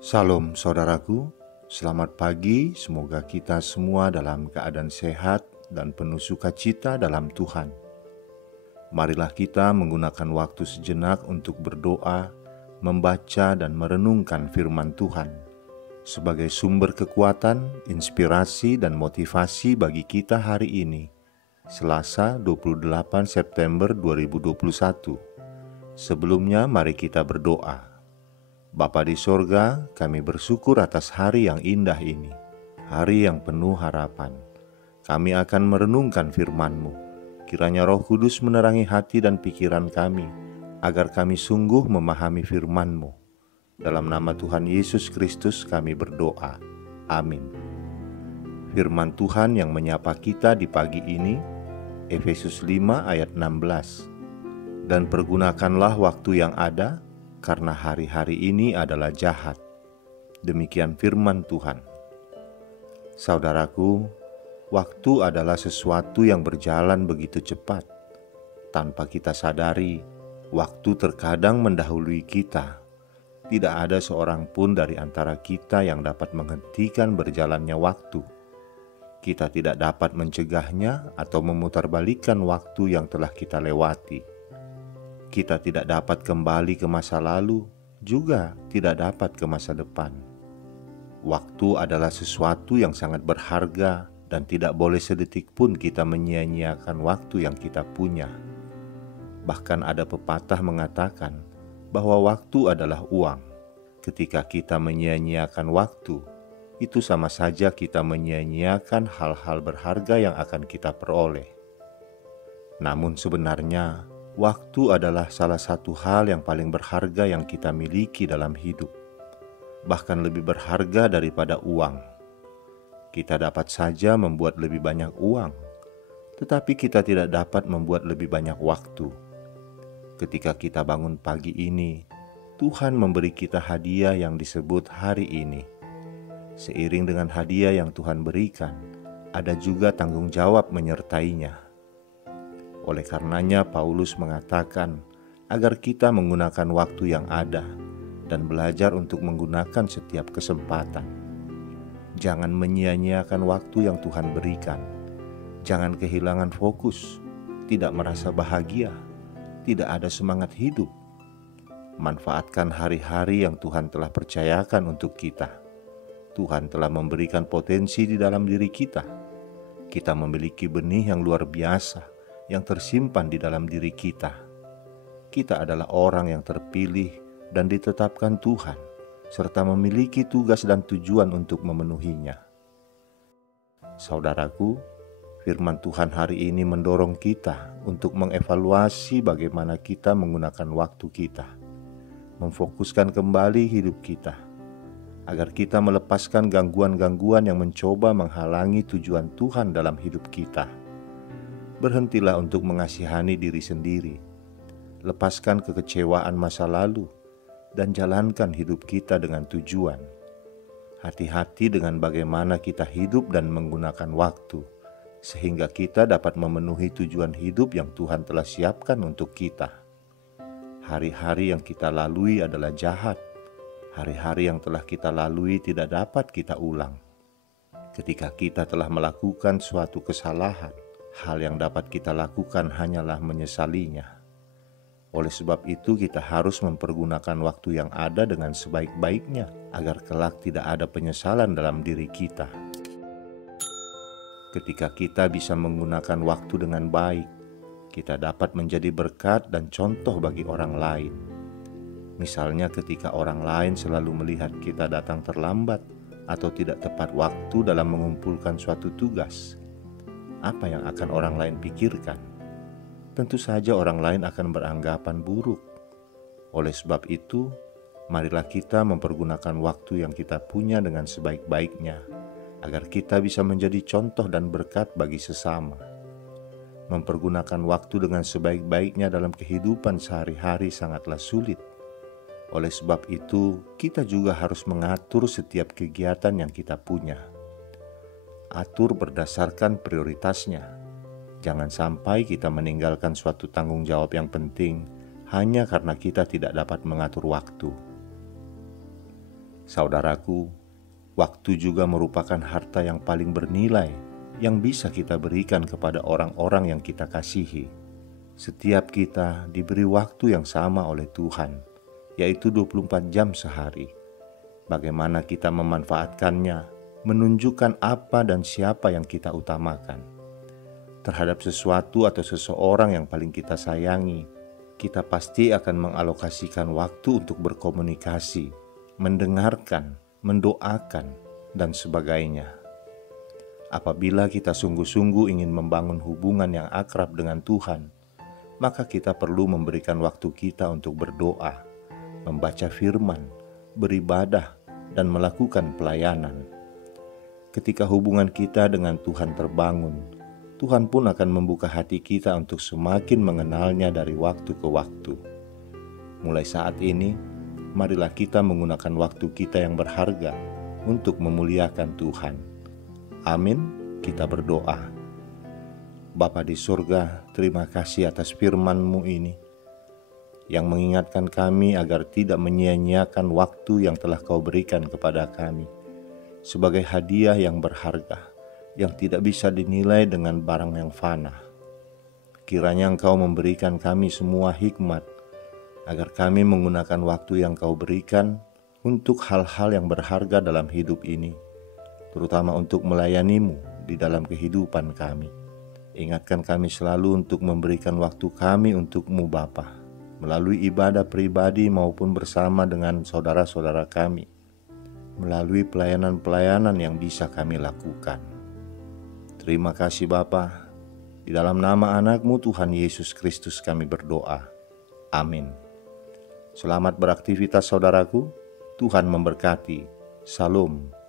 Salam saudaraku, selamat pagi, semoga kita semua dalam keadaan sehat dan penuh sukacita dalam Tuhan. Marilah kita menggunakan waktu sejenak untuk berdoa, membaca dan merenungkan firman Tuhan sebagai sumber kekuatan, inspirasi dan motivasi bagi kita hari ini, Selasa 28 September 2021. Sebelumnya mari kita berdoa. Bapa di sorga, kami bersyukur atas hari yang indah ini, hari yang penuh harapan. Kami akan merenungkan firman-Mu. Kiranya Roh Kudus menerangi hati dan pikiran kami, agar kami sungguh memahami firman-Mu. Dalam nama Tuhan Yesus Kristus kami berdoa. Amin. Firman Tuhan yang menyapa kita di pagi ini, Efesus 5 ayat 16. Dan pergunakanlah waktu yang ada, karena hari-hari ini adalah jahat. Demikian firman Tuhan. Saudaraku, waktu adalah sesuatu yang berjalan begitu cepat. Tanpa kita sadari, waktu terkadang mendahului kita. Tidak ada seorang pun dari antara kita yang dapat menghentikan berjalannya waktu. Kita tidak dapat mencegahnya atau memutarbalikkan waktu yang telah kita lewati. Kita tidak dapat kembali ke masa lalu, juga tidak dapat ke masa depan. Waktu adalah sesuatu yang sangat berharga dan tidak boleh sedetik pun kita menyia-nyiakan waktu yang kita punya. Bahkan ada pepatah mengatakan bahwa waktu adalah uang. Ketika kita menyia-nyiakan waktu, itu sama saja kita menyia-nyiakan hal-hal berharga yang akan kita peroleh. Namun sebenarnya, waktu adalah salah satu hal yang paling berharga yang kita miliki dalam hidup, bahkan lebih berharga daripada uang. Kita dapat saja membuat lebih banyak uang, tetapi kita tidak dapat membuat lebih banyak waktu. Ketika kita bangun pagi ini, Tuhan memberi kita hadiah yang disebut hari ini. Seiring dengan hadiah yang Tuhan berikan, ada juga tanggung jawab menyertainya. Oleh karenanya Paulus mengatakan agar kita menggunakan waktu yang ada dan belajar untuk menggunakan setiap kesempatan. Jangan menyia-nyiakan waktu yang Tuhan berikan. Jangan kehilangan fokus, tidak merasa bahagia, tidak ada semangat hidup. Manfaatkan hari-hari yang Tuhan telah percayakan untuk kita. Tuhan telah memberikan potensi di dalam diri kita. Kita memiliki benih yang luar biasa yang tersimpan di dalam diri kita. Kita adalah orang yang terpilih dan ditetapkan Tuhan, serta memiliki tugas dan tujuan untuk memenuhinya. Saudaraku, firman Tuhan hari ini mendorong kita untuk mengevaluasi bagaimana kita menggunakan waktu kita, memfokuskan kembali hidup kita, agar kita melepaskan gangguan-gangguan yang mencoba menghalangi tujuan Tuhan dalam hidup kita. Berhentilah untuk mengasihani diri sendiri, lepaskan kekecewaan masa lalu, dan jalankan hidup kita dengan tujuan. Hati-hati dengan bagaimana kita hidup dan menggunakan waktu, sehingga kita dapat memenuhi tujuan hidup yang Tuhan telah siapkan untuk kita. Hari-hari yang kita lalui adalah jahat. Hari-hari yang telah kita lalui tidak dapat kita ulang. Ketika kita telah melakukan suatu kesalahan, hal yang dapat kita lakukan hanyalah menyesalinya. Oleh sebab itu kita harus mempergunakan waktu yang ada dengan sebaik-baiknya agar kelak tidak ada penyesalan dalam diri kita. Ketika kita bisa menggunakan waktu dengan baik, kita dapat menjadi berkat dan contoh bagi orang lain. Misalnya ketika orang lain selalu melihat kita datang terlambat atau tidak tepat waktu dalam mengumpulkan suatu tugas, apa yang akan orang lain pikirkan? Tentu saja orang lain akan beranggapan buruk. Oleh sebab itu, marilah kita mempergunakan waktu yang kita punya dengan sebaik-baiknya, agar kita bisa menjadi contoh dan berkat bagi sesama. Mempergunakan waktu dengan sebaik-baiknya dalam kehidupan sehari-hari sangatlah sulit. Oleh sebab itu, kita juga harus mengatur setiap kegiatan yang kita punya. Atur berdasarkan prioritasnya. Jangan sampai kita meninggalkan suatu tanggung jawab yang penting hanya karena kita tidak dapat mengatur waktu. Saudaraku, waktu juga merupakan harta yang paling bernilai yang bisa kita berikan kepada orang-orang yang kita kasihi. Setiap kita diberi waktu yang sama oleh Tuhan, yaitu 24 jam sehari. Bagaimana kita memanfaatkannya, menunjukkan apa dan siapa yang kita utamakan. Terhadap sesuatu atau seseorang yang paling kita sayangi, kita pasti akan mengalokasikan waktu untuk berkomunikasi, mendengarkan, mendoakan, dan sebagainya. Apabila kita sungguh-sungguh ingin membangun hubungan yang akrab dengan Tuhan, maka kita perlu memberikan waktu kita untuk berdoa, membaca firman, beribadah, dan melakukan pelayanan. Ketika hubungan kita dengan Tuhan terbangun, Tuhan pun akan membuka hati kita untuk semakin mengenalnya dari waktu ke waktu. Mulai saat ini, marilah kita menggunakan waktu kita yang berharga untuk memuliakan Tuhan. Amin, kita berdoa. Bapa di surga, terima kasih atas firman-Mu ini, yang mengingatkan kami agar tidak menyia-nyiakan waktu yang telah Kau berikan kepada kami, sebagai hadiah yang berharga, yang tidak bisa dinilai dengan barang yang fana. Kiranya Engkau memberikan kami semua hikmat, agar kami menggunakan waktu yang Kau berikan untuk hal-hal yang berharga dalam hidup ini, terutama untuk melayani-Mu di dalam kehidupan kami. Ingatkan kami selalu untuk memberikan waktu kami untuk-Mu Bapa, melalui ibadah pribadi maupun bersama dengan saudara-saudara kami, melalui pelayanan-pelayanan yang bisa kami lakukan. Terima kasih Bapa. Di dalam nama anak-Mu Tuhan Yesus Kristus kami berdoa. Amin. Selamat beraktivitas saudaraku. Tuhan memberkati. Salam.